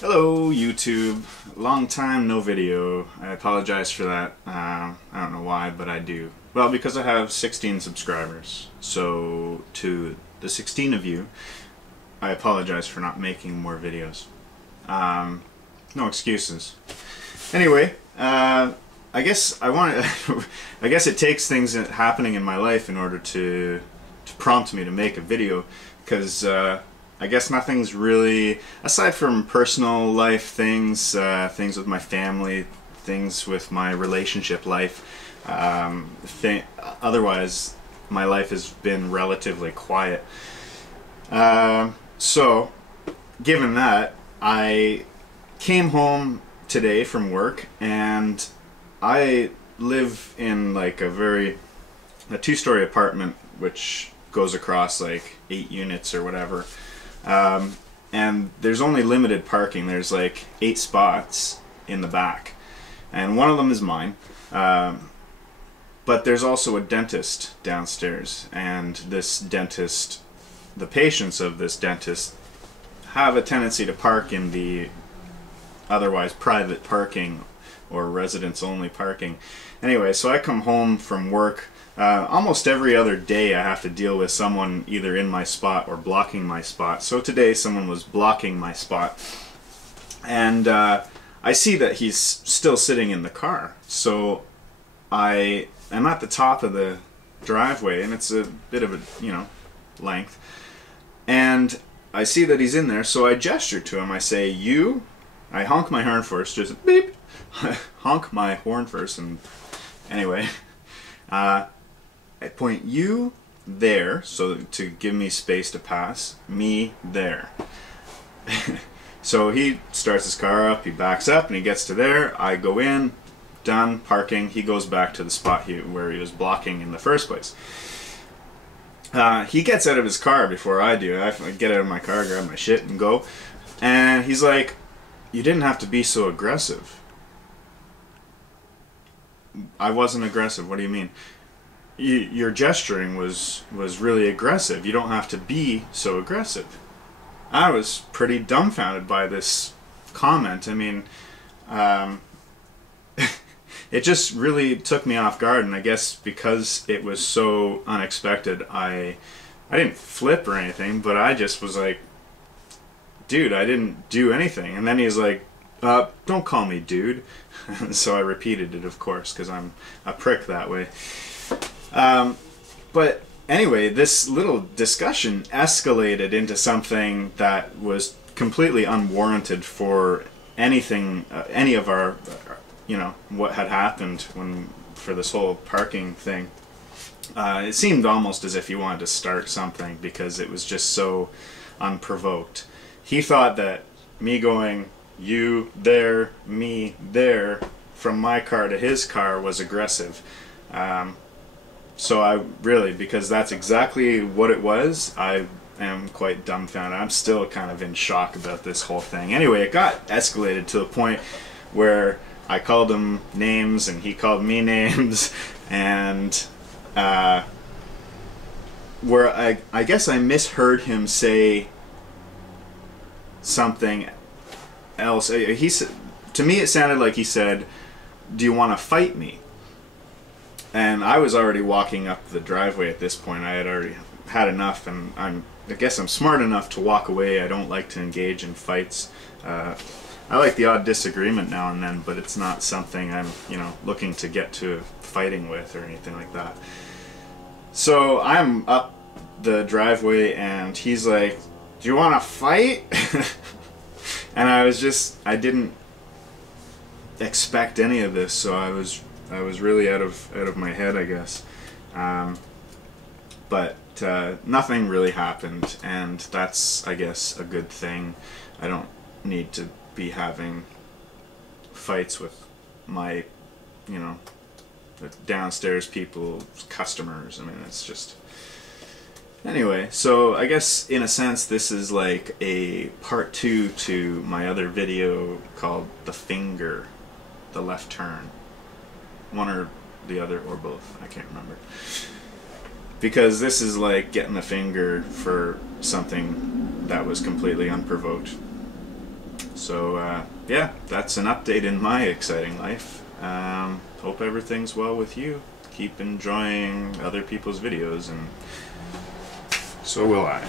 Hello YouTube, long time no video. I apologize for that. I don't know why, but I do. Well, because I have 16 subscribers. So to the 16 of you, I apologize for not making more videos. No excuses. Anyway, I guess I want to I guess it takes things happening in my life in order to prompt me to make a video, because I guess nothing's really, aside from personal life things, things with my family, things with my relationship life, otherwise my life has been relatively quiet. So, given that, I came home today from work, and I live in like a two-story apartment which goes across like 8 units or whatever. And there's only limited parking. There's like 8 spots in the back, and one of them is mine. But there's also a dentist downstairs, and this dentist, the patients of this dentist, have a tendency to park in the otherwise private parking or residents only parking. Anyway, so I come home from work. Almost every other day I have to deal with someone either in my spot or blocking my spot. So today someone was blocking my spot, and I see that he's still sitting in the car. So I am at the top of the driveway, and it's a bit of a, length. And I see that he's in there, so I gesture to him. I say, "You." I honk my horn first, just beep. Honk my horn first, and anyway. I point "you" there, so to give me space to pass, "me" there. So he starts his car up, he backs up, and he gets to there. I go in, done parking. He goes back to the spot where he was blocking in the first place. He gets out of his car before I do. I get out of my car, grab my shit, and go. And he's like, "You didn't have to be so aggressive." I wasn't aggressive. What do you mean? Your gesturing was really aggressive. You don't have to be so aggressive. I was pretty dumbfounded by this comment. I mean, it just really took me off guard, and I guess because it was so unexpected, I didn't flip or anything, but I just was like, "Dude, I didn't do anything." And then he's like, "Don't call me dude." So I repeated it, of course, because I'm a prick that way. But anyway, this little discussion escalated into something that was completely unwarranted for anything, any of our, what had happened for this whole parking thing. It seemed almost as if he wanted to start something, because it was just so unprovoked. He thought that me going "you there, me there" from my car to his car was aggressive. So I really, because that's exactly what it was, I am quite dumbfounded. I'm still kind of in shock about this whole thing. Anyway, it got escalated to the point where I called him names and he called me names, and where I guess I misheard him say something else. He said, to me it sounded like he said, "Do you want to fight me?" And I was already walking up the driveway at this point. I had already had enough, and I guess I'm smart enough to walk away. I don't like to engage in fights. I like the odd disagreement now and then, but it's not something I'm, looking to get to fighting with or anything like that. So I'm up the driveway, and he's like, "Do you want to fight?" And I didn't expect any of this, so I was really out of my head, I guess. But nothing really happened, and that's, I guess, a good thing. I don't need to be having fights with my, the downstairs people, customers. I mean, it's just... Anyway, so I guess in a sense this is like a part 2 to my other video called "The Finger," the left turn. One or the other, or both, I can't remember. Because this is like getting the finger for something that was completely unprovoked. So yeah, that's an update in my exciting life. Hope everything's well with you. Keep enjoying other people's videos, and so will I.